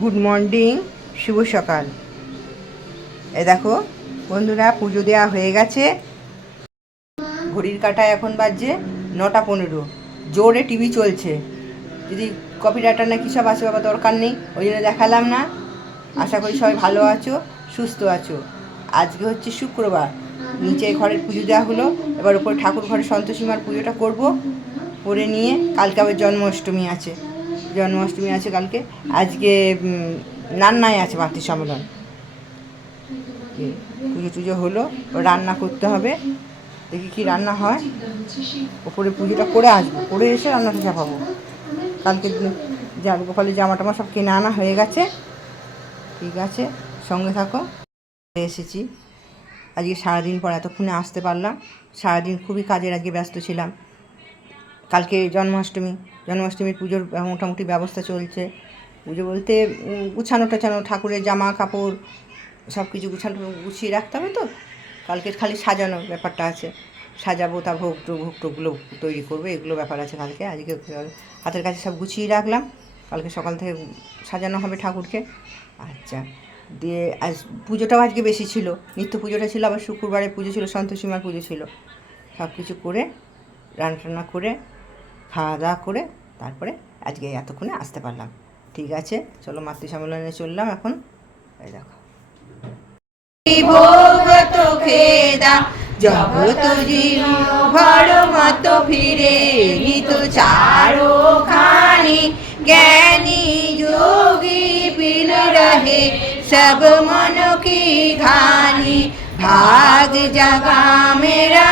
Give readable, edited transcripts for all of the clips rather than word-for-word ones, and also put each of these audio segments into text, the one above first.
Good morning, শুভ সকাল। এ দেখো বন্ধুরা, পুজো দেওয়া হয়ে গেছে। ঘড়ির কাঁটায় এখন বাজছে 9:15। জোরে টিভি চলছে। যদি কপিরাইটার না কী সব আছে বাবা, দরকার নেই, ওই জন্য দেখালাম না। আশা করি সবাই ভালো আছো, সুস্থ আছো। আজকে হচ্ছে শুক্রবার, নিচে ঘরের পুজো দেওয়া হলো। এবার উপরে ঠাকুর ঘরে সন্তোষী মার পুজোটা করবো, করে নিয়ে কালকে আবার জন্মাষ্টমী আছে। কালকে। আজকে রান্নায় আছে মাতৃ সম্মেলন। পুজো টুজো হলো, রান্না করতে হবে। দেখি কি রান্না হয়। ওপরে পুজোটা করে আসবো, করে এসে রান্নাটা চাপাবো। কালকে গোপালের জামা টামা সব কিনে আনা হয়ে গেছে। ঠিক আছে, সঙ্গে থাকো। এসেছি আজকে সারাদিন পর, এতক্ষণে আসতে পারলাম। সারাদিন খুবই কাজের আগে ব্যস্ত ছিলাম। কালকে জন্মাষ্টমীর পুজোর মোটামুটি ব্যবস্থা চলছে। পুজো বলতে গুছানো টাছানো, ঠাকুরের জামা কাপড় সব কিছু গুছিয়ে রাখতে হবে। তো কালকে খালি সাজানোর ব্যাপারটা আছে, সাজাবো, তা ভোগটোগুলো তৈরি করবো, এগুলো ব্যাপার আছে কালকে। আজকে হাতের কাছে সব গুছিয়ে রাখলাম, কালকে সকাল থেকে সাজানো হবে ঠাকুরকে। আচ্ছা, দিয়ে আজ পুজোটাও আজকে বেশি ছিল। নিত্য পুজোটা ছিল, আবার শুক্রবারে পুজো ছিল, সন্তোষী মার পুজো ছিল। সব কিছু করে রান্না করে খাওয়া দাওয়া করে তারপরে আজকে এতক্ষণে আসতে পারলাম। ঠিক আছে, চলো মাতৃ সম্মেলনে চললাম এখন। এই দেখো, ভোগত খেদা জগত জীব ভর মত ফিরে নিত চারো খানি জ্ঞানী যোগী পিল রহে সব মন কি ঘানি भाग जगा मेरा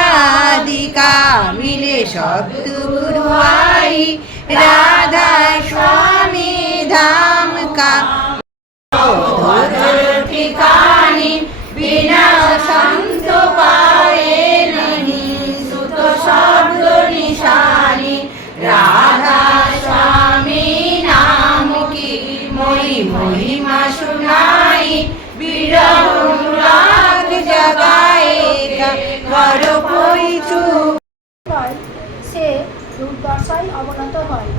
दिका मिले शब्द गुरुआई राधा स्वामी धाम का ठिकानी बिना संत पाए नहीं सुत शब्द निशानी राधा स्वामी नाम की मोई महिमा सुनाई বিরাগ জাগায়েগা করো কইছু। সে দুর্দশায় অবনত হয়।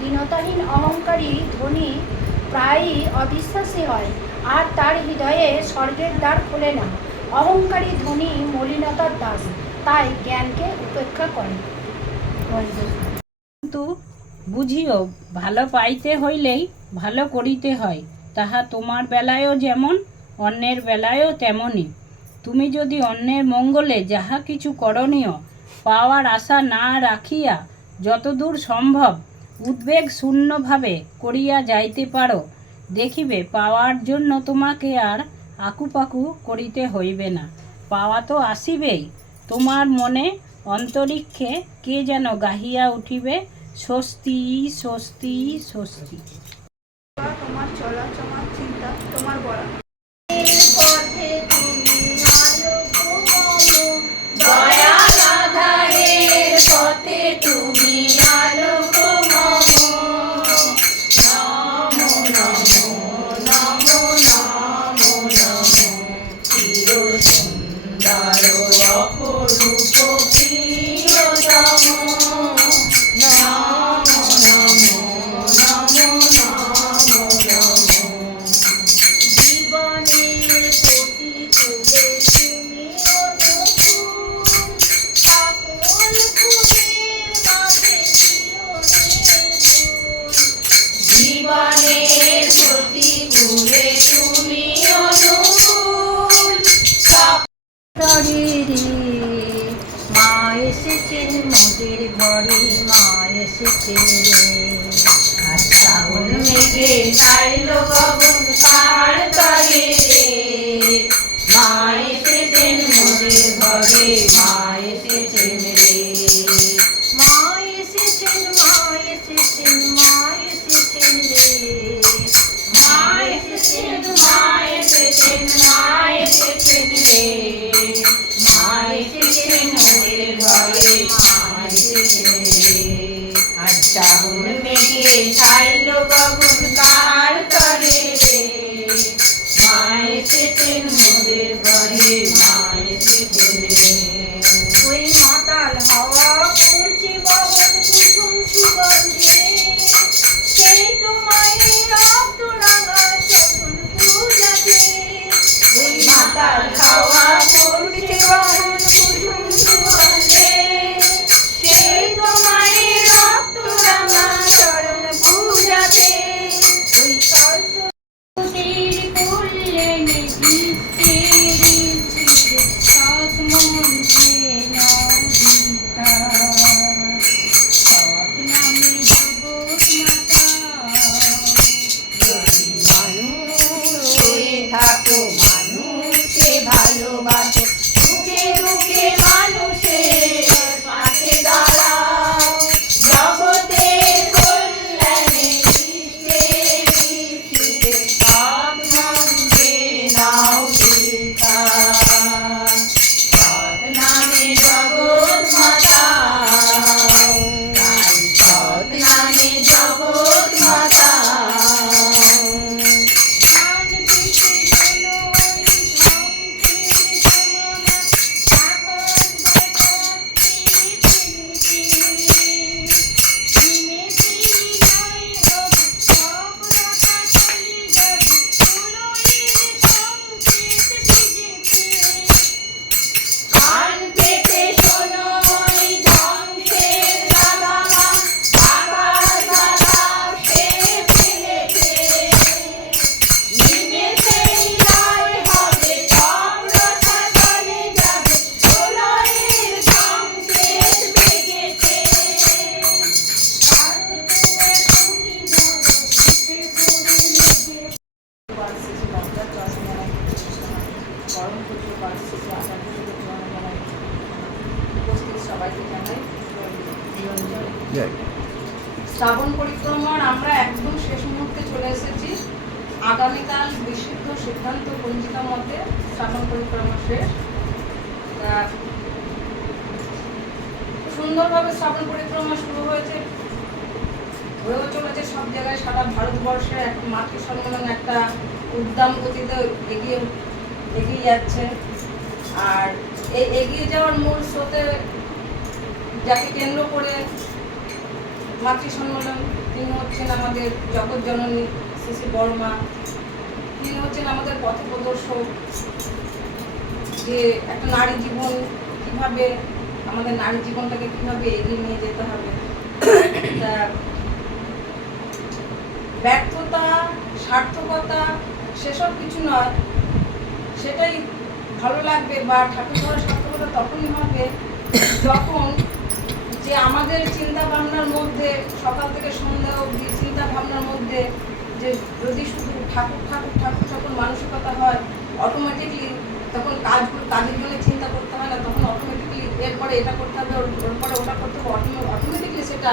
দীনতাহীন অহংকারী ধনী প্রায়ই অবিশ্বাসী হয়, আর তার হৃদয়ে স্বর্গের দ্বার খোলে না। অহংকারী ধনী মলিনতার দাস, তাই জ্ঞানকে উপেক্ষা করে। কিন্তু বুঝিও, ভালো পাইতে হইলেই ভালো করিতে হয়। তাহা তোমার বেলায়ও যেমন, অন্যের বেলায়ও তেমনই। তুমি যদি অন্যের মঙ্গলে যাহা কিছু করণীয় পাওয়ার আশা না রাখিয়া যতদূর সম্ভব উদ্বেগ শূন্যভাবে করিয়া যাইতে পারো, দেখিবে পাওয়ার জন্য তোমাকে আর আকুপাকু করিতে হইবে না। পাওয়া তো আসিবেই। তোমার মনে অন্তরিক্ষে কে যেন গাহিয়া উঠিবে, স্বস্তি স্বস্তি স্বস্তি। তোমার চলা, তোমার চিন্তা, তোমার বলা। মা এসেছেন মোদের ঘরে, মা এসেছেন রে। শ্রাবণ মেঘে ছাইল গগন পাহাড় তরে রে। মা এসেছেন মোদের ঘরে, মা এসেছেন রে। মা এসেছেন, মা এসেছেন, মা এসেছেন রে। মা এসেছেন, মা এসেছেন, মা এসেছেন রে। মা এসেছেন মোদের ঘরে, মা এসেছেন রে। আর শ্রাবণ মেঘে ছাইল গগন কার তরে রে। মা এসেছেন মোদের ঘরে, মা এসেছেন রে। ওই মাতাল হাওয়া করছে বহন কুসুম সুগন্ধে, সেই তোমায় রক্ত রাঙা সবাইকে জানাই জয় জয়। জয়। শ্রাবণ পরিক্রমার আমরা একদম শেষ মুহূর্তে চলে এসেছি। আগামীকাল বিশুদ্ধ সিদ্ধান্ত পঞ্জিকা মতে শ্রাবণ পরিক্রমা শেষ। তা সুন্দরভাবে শ্রাবণ পরিক্রমা শুরু হয়েছে, হয়েও চলেছে সব জায়গায়, সারা ভারতবর্ষে একটা মাতৃ সম্মেলন একটা উদ্দাম গতিতে এগিয়ে যাচ্ছে। আর এই এগিয়ে যাওয়ার মূল স্রোতে যাকে কেন্দ্র করে মাতৃ সম্মেলন, তিনি হচ্ছেন আমাদের জগৎ জননী শ্রী শ্রী বড়মা। তিনি হচ্ছেন আমাদের পথপ্রদর্শক, যে একটা নারী জীবন কিভাবে, আমাদের নারী জীবনটাকে কিভাবে এগিয়ে নিয়ে যেতে হবে। তা ব্যর্থতা, সার্থকতা সেসব কিছু নয়, সেটাই ভালো লাগবে বা ঠাকুর ধরার সার্থকতা তখনই হবে যখন যে আমাদের চিন্তা ভাবনার মধ্যে সকাল থেকে সন্ধ্যা অবধি চিন্তা ভাবনার মধ্যে যে যদি শুধু ঠাকুর ঠাকুর ঠাকুর ঠাকুর মানসিকতা হয়, অটোমেটিকলি তখন কাজের জন্য চিন্তা করতে হয় না, তখন অটোমেটিকলি এরপরে এটা করতে হবে, ওর পরে ওটা করতে হবে, অটোমেটিকলি সেটা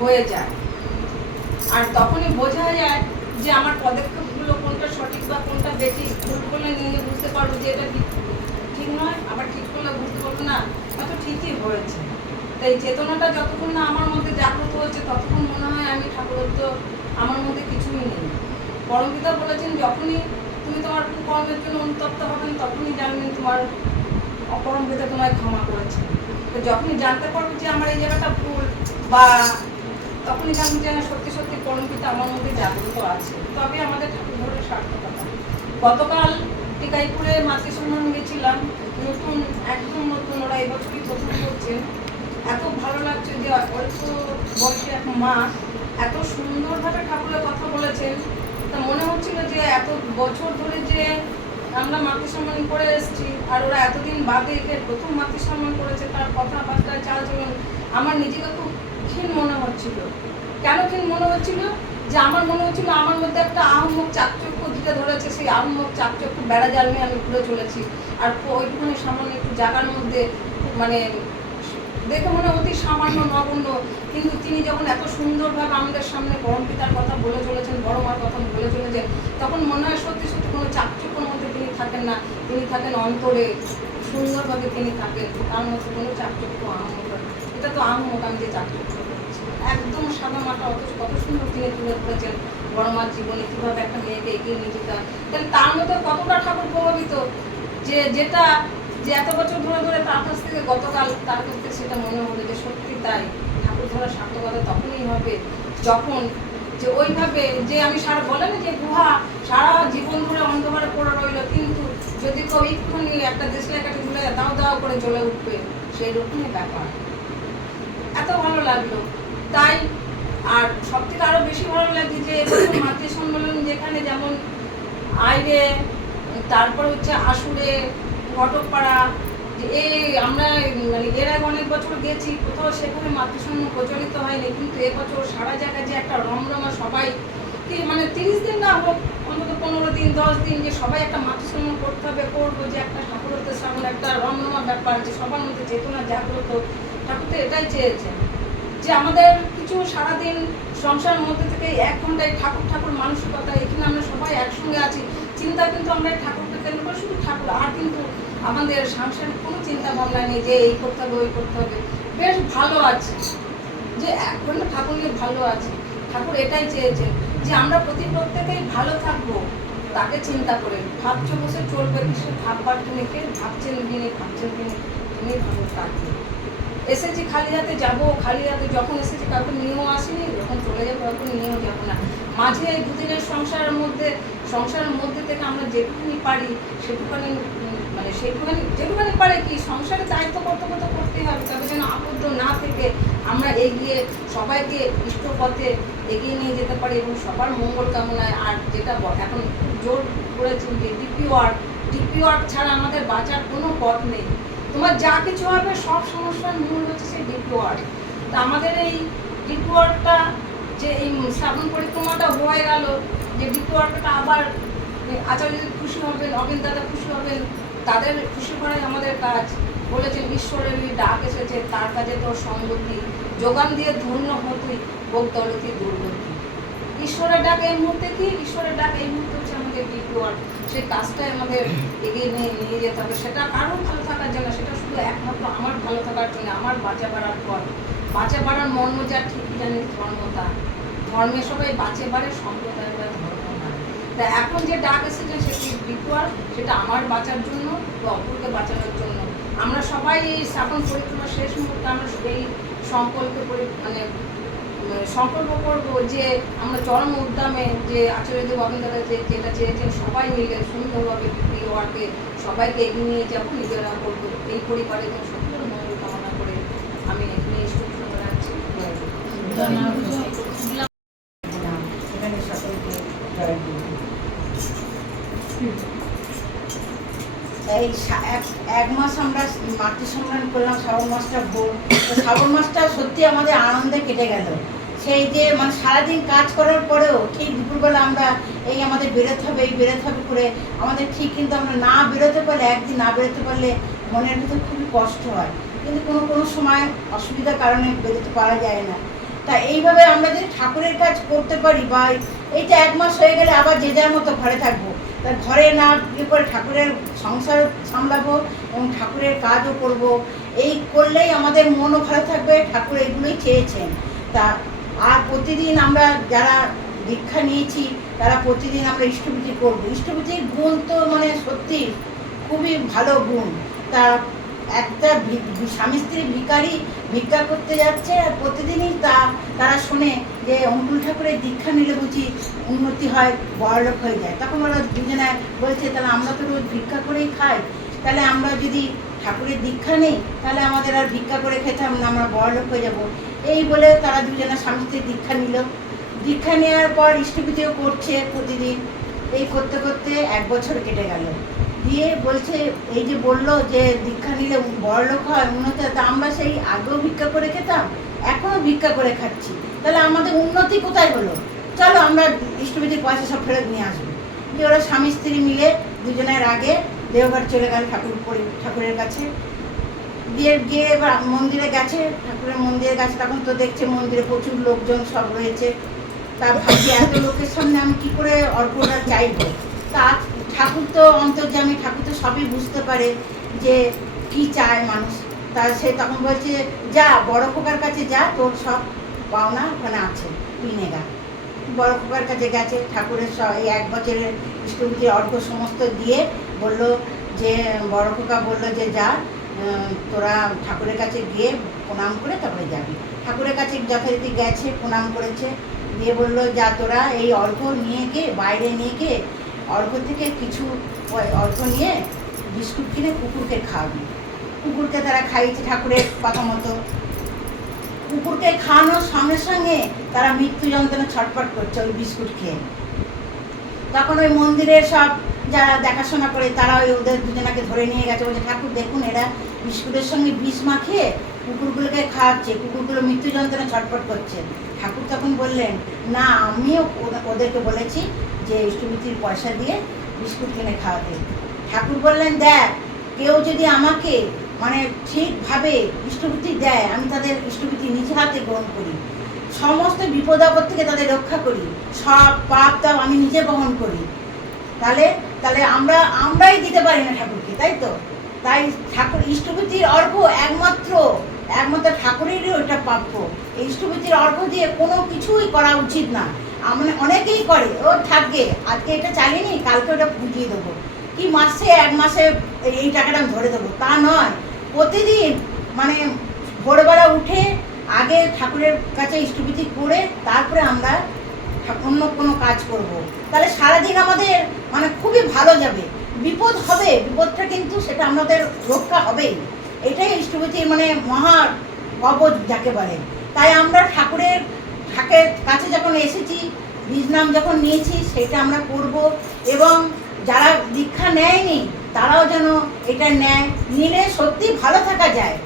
হয়ে যায়। আর তখনই বোঝা যায় যে আমার পদক্ষেপগুলো কোনটা সঠিক বা কোনটা বেঠিক। ভুল করলে নিয়ে বুঝতে পারবো যে এটা ঠিক নয়, আবার ঠিক করলে বুঝতে পারবো না হয়তো ঠিকই হয়েছে। তাই চেতনাটা যতক্ষণ না আমার মধ্যে জাগ্রত হচ্ছে ততক্ষণ মনে হয় আমি ঠাকুরত্ব আমার মধ্যে কিছুই নেই। পরমপিতা বলেছেন, যখনই তুমি তোমার কর্মের জন্য অনুতপ্ত হবেন তখনই জানবেন তোমার পরমপিতা তোমায় ক্ষমা করেছে। তো যখনই জানতে পারবো যে আমার এই জায়গাটা ভুল, বা তখনই জানবো যে সত্যি সত্যি পরমপিতা আমার মধ্যে জাগ্রত আছে, তবে আমাদের ঠাকুর ঘরের সার্থকতা। গতকাল টিকাইপুরে মাতৃ সম্মান গেছিলাম, নতুন একদম নতুন, ওরা এবছরই প্রথম করছেন। এত ভালো লাগছে যে অল্প বয়সে এক মা এত সুন্দরভাবে ঠাকুরের কথা বলেছেন। তা মনে হচ্ছিল যে এত বছর ধরে যে আমরা মাতৃ সম্মান করে এসেছি, আর ওরা এতদিন বাদে একে প্রথম মাতৃ সম্মান করেছে, তার কথাবার্তা চালচলন আমার নিজেকে খুব ক্ষীণ মনে হচ্ছিল। কেন ক্ষীণ মনে হচ্ছিল? যে আমার মনে হচ্ছিল আমার মধ্যে একটা আহম্মক চাকচক্য যেটা ধরেছে, সেই আহম্মক চাকচক্য বেড়া জাল নিয়ে আমি ঘুরে চলেছি। আর ওইটুখানি সামান্য একটু জায়গার মধ্যে মানে দেখে মনে অতি সামান্য নগণ্য, কিন্তু তিনি যখন এত সুন্দরভাবে আমাদের সামনে পরমপিতার কথা বলে চলেছেন, বড় মার কথা বলে চলেছেন, তখন মনে হয় সত্যি সত্যি কোনো চাকচক্যর মধ্যে তিনি থাকেন না, তিনি থাকেন অন্তরে, সুন্দরভাবে তিনি থাকেন, তার মধ্যে কোনো চাকচক্য আহম্মক। এটা তো আহম্মক, আমি যে চাকচক্য করছি একদম সাদা মাটা, অথচ কত সুন্দর তিনি তুলে ধরেছেন বড় মার জীবনে কীভাবে একটা মেয়েকে এগিয়ে নিয়ে যেতে হয়। তাহলে তার মধ্যে কতটা ঠাকুর প্রভাবিত, যেটা যে এত বছর ধরে ধরে তার কাছ থেকে গতকাল তার কাছ থেকে সেটা মনে হলো যে সত্যি তাই, ঠাকুর ধরার সার্থকতা তখনই হবে যখন যে ওইভাবে যে আমি সারা বলে না যে গুহা সারা জীবন ধরে অন্ধকারে পড়ে রইল, কিন্তু যদি কেউ একটুখানি একটা দেশলাইকাঠি তুলে দাও দাও করে চলে উঠবে, সেই রকমই ব্যাপার। এত ভালো লাগলো। তাই আর সব থেকে আরো বেশি ভালো লাগছে যে মাতৃ সম্মেলন, যেখানে যেমন আইরে, তারপর হচ্ছে আসুরে, ঘটকপাড়া, এই আমরা মানে এর আগে অনেক বছর গেছি, কোথাও সেখানে মাতৃসম্মান প্রচলিত হয়নি, কিন্তু এবছর সারা জায়গায় যে একটা রমরমা, সবাই কি মানে 30 দিন না হোক, অন্তত 15 দিন 10 দিন, যে সবাই একটা মাতৃসম্মান করতে হবে, করবো, যে একটা ঠাকুরত্বের সামনে একটা রমরমা ব্যাপার, যে সবার মধ্যে চেতনা জাগ্রত। ঠাকুর তো এটাই চেয়েছেন যে আমাদের কিছু সারাদিন সংসারের মধ্যে থেকে 1 ঘন্টায় ঠাকুর ঠাকুর মানসিকতা, এখানে আমরা সবাই একসঙ্গে আছি, চিন্তা কিন্তু আমরা ঠাকুরকে কেন্দ্র করে শুধু ঠাকুর, আর কিন্তু আমাদের সাংসারিক কোনো চিন্তা ভাবনা নেই যে এই করতে হবে ওই করতে হবে। বেশ ভালো আছে যে 1 ঘন্টা ঠাকুর নিয়ে ভালো আছে। ঠাকুর এটাই চেয়েছেন যে আমরা প্রত্যেকেই ভালো থাকবো, তাকে চিন্তা করে। ভাবছো বসে চলবে কিছু, ভাববার তুমি কে, ভাবছেন যিনি, তুমি ভালো থাকবে। এসেছি খালি হাতে যাবো, খালি হাতে যখন এসেছি কাউকে নিয়েও আসিনি, যখন চলে যাবো কাউকে নিয়েও যাবো না। মাঝে এই 2 দিনের সংসারের মধ্যে থেকে আমরা যেটুকুনি পারি সেটুকুনি, মানে সেইটুকুনি যেটুকুনি পারে কি সংসারে দায়িত্ব কর্তব্য তো করতেই হবে, তবে যেন আবদ্ধ না থেকে আমরা এগিয়ে সবাইকে ইষ্ট পথে এগিয়ে নিয়ে যেতে পারি এবং সবার মঙ্গল কামনায়। আর যেটা এখন জোর করেছেন যে ডিপি ওয়ার্ক ছাড়া আমাদের বাঁচার কোনো পথ নেই। তোমার যা কিছু হবে সব সমস্যার মূল হচ্ছে সেই ডিপি ওয়ার্ক। তা আমাদের এই ডিপি ওয়ার্কটা, যে এই শ্রাবণ পরিক্রমাটা হয়ে গেল, যে ডিপি ওয়ার্কটা আবার আচার্য খুশি হবেন, অবিন দাদা খুশি হবেন, তাদের খুশি করাই আমাদের কাজ। বলেছেন ঈশ্বরের ডাক এসেছে, তার কাছে তোর সঙ্গতি যোগান দিয়ে ধন্য হতি ভোগদলতি দুর্গতি। ঈশ্বরের ডাক এই মুহূর্তে কি? ঈশ্বরের ডাক এই মুহূর্তে হচ্ছে আমাদের বিপদ, সেই কাজটাই আমাদের এগিয়ে নিয়ে যেতে হবে। সেটা কারো ভালো থাকার জন্য, সেটা শুধু একমাত্র আমার ভালো থাকার জন্য, আমার বাঁচা বাড়ার পর। বাঁচা বাড়ার মর্ম যা ঠিকই জানি ধর্মতা, ধর্মে সবাই বাঁচে বাড়ে, সম্প্রদায় বা ধর্ম না। তা এখন যে ডাক এসেছে সেটি বিপদ, সেটা আমার বাঁচার জন্য, তো অপরকে বাঁচানোর জন্য। আমরা সবাই এই শ্রাবণ পরিক্রমা শেষ মুহূর্তে আমরা এই মানে সংকল্প করবো যে আমরা চরম উদ্যমে যে আচার্যদেব অবিন্দারা যেটা চেয়েছেন সবাই মিলে সুন্দরভাবে এই ওয়ার্কে সবাইকে এগিয়ে নিয়ে যাবো, নিজেরা করবো। এই পরিবারের জন্য সকলের মঙ্গল কামনা করে আমি এখানে স্টুপ শুরু রাখছি। এখানে সকলকে জয় গুরু। এই এক মাস আমরা মাতৃ সম্মেলন করলাম, শ্রাবণ মাসটা ভোর। শ্রাবণ মাসটা সত্যি আমাদের আনন্দে কেটে গেল। সেই যে মানে সারাদিন কাজ করার পরেও ঠিক দুপুরবেলা আমরা এই আমাদের বেরোতে হবে, এই বেরোতে হবে করে আমাদের ঠিক, কিন্তু আমরা না বেরোতে পারলে, একদিন না বেরোতে পারলে মনের ভিতরে খুবই কষ্ট হয়। কিন্তু কোনো সময় অসুবিধার কারণে বেরোতে পারা যায় না। তা এইভাবে আমরা যদি ঠাকুরের কাজ করতে পারি, বা এইটা এক মাস হয়ে গেলে আবার যে যার মতো ঘরে থাকবো, তার ঘরে না ইয়ে করে ঠাকুরের সংসার সামলাবো এবং ঠাকুরের কাজও করব। এই করলেই আমাদের মনও ভালো থাকবে। ঠাকুর এগুলোই চেয়েছেন। তা আর প্রতিদিন আমরা যারা দীক্ষা নিয়েছি তারা প্রতিদিন আমরা ইষ্টভূতি করবো। ইষ্টভূতির গুণ তো মানে সত্যি খুবই ভালো গুণ। তা একটা স্বামী স্ত্রী ভিখারি ভিক্ষা করতে যাচ্ছে, আর প্রতিদিনই তারা শোনে যে অনুকূল ঠাকুরের দীক্ষা নিলে বুঝি উন্নতি হয়, বড়লোক হয়ে যায়। তখন ওরা দুজনে বলছে তাহলে আমরা তো রোজ ভিক্ষা করেই খাই, তাহলে আমরা যদি ঠাকুরের দীক্ষা নেই তাহলে আমাদের আর ভিক্ষা করে খেতে হবে না, আমরা বড়লোক হয়ে যাব। এই বলে তারা দুজনে স্বামী স্ত্রী দীক্ষা নিল। দীক্ষা নেওয়ার পর ইষ্টভূতিও করছে প্রতিদিন। এই করতে করতে 1 বছর কেটে গেল। দিয়ে বলছে এই যে বললো যে দীক্ষা নিলে বড়লোক হয়, উন্নতি হয়, তা আমরা সেই আগেও ভিক্ষা করে খেতাম, এখনও ভিক্ষা করে খাচ্ছি, তাহলে আমাদের উন্নতি কোথায় হলো? চলো আমরা ইষ্টভূতির পয়সা সব ফেরত নিয়ে আসবো। যে ওরা স্বামী স্ত্রী মিলে দুজনের আগে দেওঘর চলে গেল ঠাকুরের কাছে। গিয়ে এবার মন্দিরে গেছে, ঠাকুরের মন্দিরে গেছে। তখন তো দেখছে মন্দিরে প্রচুর লোকজন সব রয়েছে। তা ভাবছি এত লোকের সামনে আমি কি করে অর্ঘ্যটা চাইবো। তা ঠাকুর তো অন্তর্যামী, ঠাকুর তো সবই বুঝতে পারে যে কি চায় মানুষ। তা সে তখন বলছে যা বড় খোকার কাছে যা, তোর সব পাওনা ওখানে আছে, তুই নেগা। বড় খোকার কাছে গেছে, ঠাকুরের এই 1 বছরের ইষ্টভূতির অর্ঘ্য সমস্ত দিয়ে বলল যে বড় খোকা বলল যে যা তোরা ঠাকুরের কাছে গিয়ে প্রণাম করে তারপরে যাবি। ঠাকুরের কাছে যথারীতি গেছে, প্রণাম করেছে, দিয়ে বললো যা তোরা এই অর্ঘ্য নিয়ে গিয়ে বাইরে নিয়ে গিয়ে অর্ঘ্য থেকে কিছু অর্ঘ্য নিয়ে বিস্কুট কিনে কুকুরকে খাওয়াবি। কুকুরকে তারা খাইয়েছে ঠাকুরের কথা মতো। কুকুরকে খাওয়ানোর সঙ্গে সঙ্গে তারা মৃত্যু যন্ত্রণা ছটফট করছে ওই বিস্কুট খেয়ে। তখন ওই মন্দিরের সব যারা দেখাশোনা করে তারা ওদের দুজনাকে ধরে নিয়ে গেছে, বলছে ঠাকুর দেখুন এরা বিস্কুটের সঙ্গে বিষ মাখিয়ে কুকুরগুলোকে খাওয়াচ্ছে, কুকুরগুলো মৃত্যু যন্ত্রণা ছটফট করছে। ঠাকুর তখন বললেন না, আমিও ওদেরকে বলেছি যে ইষ্টভূতির পয়সা দিয়ে বিস্কুট কিনে খাওয়াতে। ঠাকুর বললেন দেখ, কেউ যদি আমাকে মানে ঠিকভাবে ইষ্টভূতি দেয়, আমি তাদের ইষ্টভূতি নিজ হাতে গ্রহণ করি, সমস্ত বিপদ আপদ থেকে তাদের রক্ষা করি, সব পাপ তাপ আমি নিজে বহন করি, তাহলে আমরাই দিতে পারি না ঠাকুরকে, তাই তো? তাই ঠাকুর ইষ্টভূতির অর্ঘ্য একমাত্র ঠাকুরেরই ওটা প্রাপ্য। এই ইষ্টভূতির অর্ঘ্য দিয়ে কোনো কিছুই করা উচিত না। আমরা অনেকেই করে, ও থাকবে আজকে এটা চালিয়ে কালকে ওটা বুঝিয়ে দেবো, কি মাসে 1 মাসে এই টাকাটা আমি ধরে দেবো, তা নয়। প্রতিদিন মানে ভোরবেলা উঠে আগে ঠাকুরের কাছে ইষ্টভূতি করে তারপরে আমরা অন্য কোনো কাজ করব। তাহলে সারাদিন আমাদের মানে খুবই ভালো যাবে। বিপদ হবে, বিপদটা কিন্তু সেটা আমাদের রক্ষা হবেই। এটাই ইষ্টভূতির মানে মহা কবচ যাকে বলে। তাই আমরা ঠাকুরের কাছে যখন এসেছি, বীজ নাম যখন নিয়েছি, সেটা আমরা করব। এবং যারা দীক্ষা নেয়নি তারাও যেন এটা নেয়, নিলে সত্যি ভালো থাকা যায়।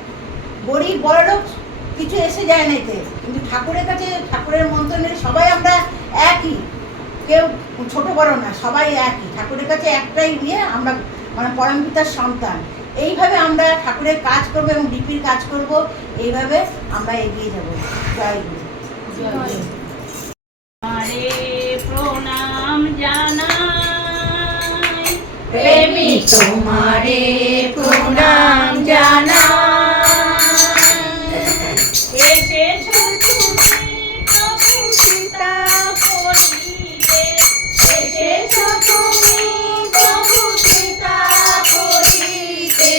গরিব বড়লোক কিছু এসে যায় না এতে, কিন্তু ঠাকুরের কাছে ঠাকুরের মন্ত্র নিয়ে সবাই আমরা একই, কেউ ছোট বড় না, সবাই একই। ঠাকুরের কাছে একটাই আমরা মানে পরমপিতার সন্তান। এইভাবে আমরা ঠাকুরের কাজ করব এবং ডিপির কাজ করব, এইভাবে আমরা এগিয়ে যাব। জয় গুরু। আরে প্রণাম জানাই, প্রেমী তোমারে প্রণাম জানাই, এসেছো তুমি প্রভু সীতা করিতে, এসেছো তুমি প্রভু সীতা করিতে,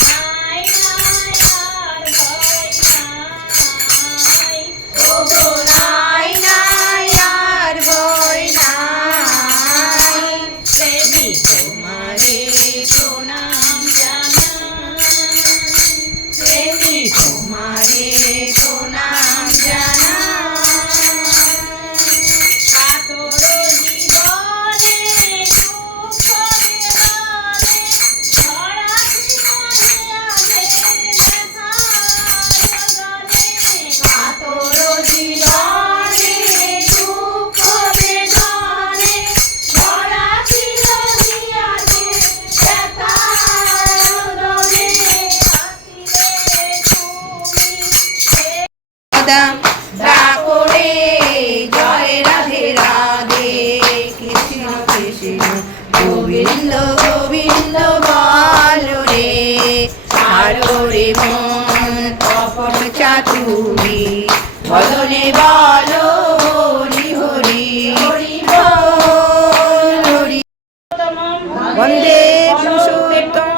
নাই নাই আর ভয় নাই, ওগো নাই নাই আর ভয় নাই, প্রেমী তোমারে প্রণাম জানাই, প্রেমী তোমারে প্রণাম জানাই, কাতর জীবনে দুঃখ বেদনে ধরা জীবনে কাতর জীবনে দুঃখ বেদনে ভরা ছিল হিয়াতে ব্যথার রোদনে, ডাকো রে জয় রাধে রাধে, কৃষ্ণ কৃষ্ণ গোবিন্দ গোবিন্দ বলো রে, আরো রে মন কপট চাতুরি, বদনে বলো হরি হরি হরি বল হরি। বন্দে পুরুষোত্তম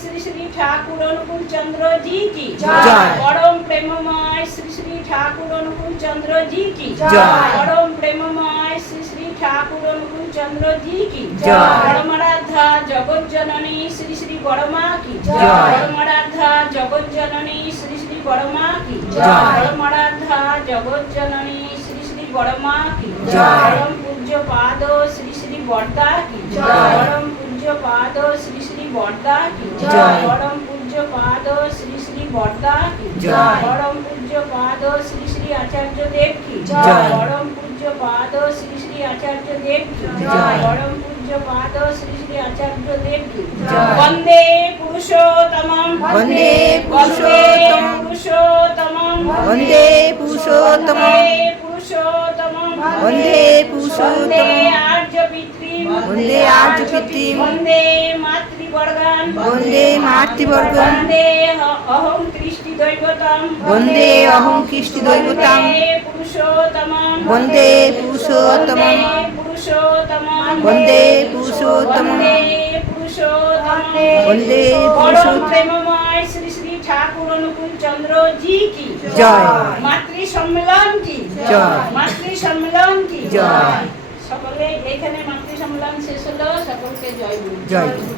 শ্রী শ্রী ঠাকুর অনুকূল চন্দ্র জি কি জয়। পরম প্রেমময় শ্রী শ্রী ঠাকুর অনুকূল চন্দ্র জি কি জয়। পরম প্রেমময় শ্রী শ্রী ঠাকুর অনুকূল চন্দ্র জি কি জয়। পরমারাধ্যা জগৎ জননী শ্রী শ্রী বড়মা কি জয়। পরমারাধ্যা জগৎ জননী শ্রী শ্রী বড়মা কি জয়। পরমারাধ্যা জগৎ জননী শ্রী শ্রী বড়মা কি জয়। পরম পূজ্য পাদ শ্রী শ্রী বর্দা কি জয়। পরম পূজ্য পাদ শ্রী শ্রী বর্দা কি জয়। পরম পূজ্য পাদ শ্রী শ্রী বর্দা কি জয়। পরম পূজ্য পাদ শ্রী শ্রী আচার্য দেব কি জয়। পরম পূজ্য পাদ শ্রী শ্রী আচার্য দেব কি জয়। পরম পূজ্য পাদ শ্রী শ্রী আচার্য দেব কি জয়। বন্দে পুরুষোত্তমম বন্দে পুরুষোত্তম পুরুষোত্তমম বন্দে পুরুষোত্তম পুরুষোত্তমম বন্দে পুরুষোত্তম বন্দে আর্য পিতৃ বন্দে আর্য পিতৃ বন্দে মাতৃবর্গান বন্দে মাতৃবর্গ বন্দে অহং কৃষ্টি দৈবতম বন্দে অহং কৃষ্টি দৈবতাম পুরুষোত্তমম বন্দে পুরুষোত্তম পুরুষোত্তমম বন্দে পুরুষোত্তম বন্দে পুরুষোত্তমম বন্দে পরম পুরুষোত্তম প্রেমময় শ্রী শ্রী ঠাকুর অনুকূল চন্দ্র জি কি জয়। মাতৃ সম্মেলন কি জয়। মাতৃ সম্মেলন কি জয়। সকলে এখানে মাতৃ সম্মেলন শেষ হলো, সকলকে জয় গুরু। জয় গুরু।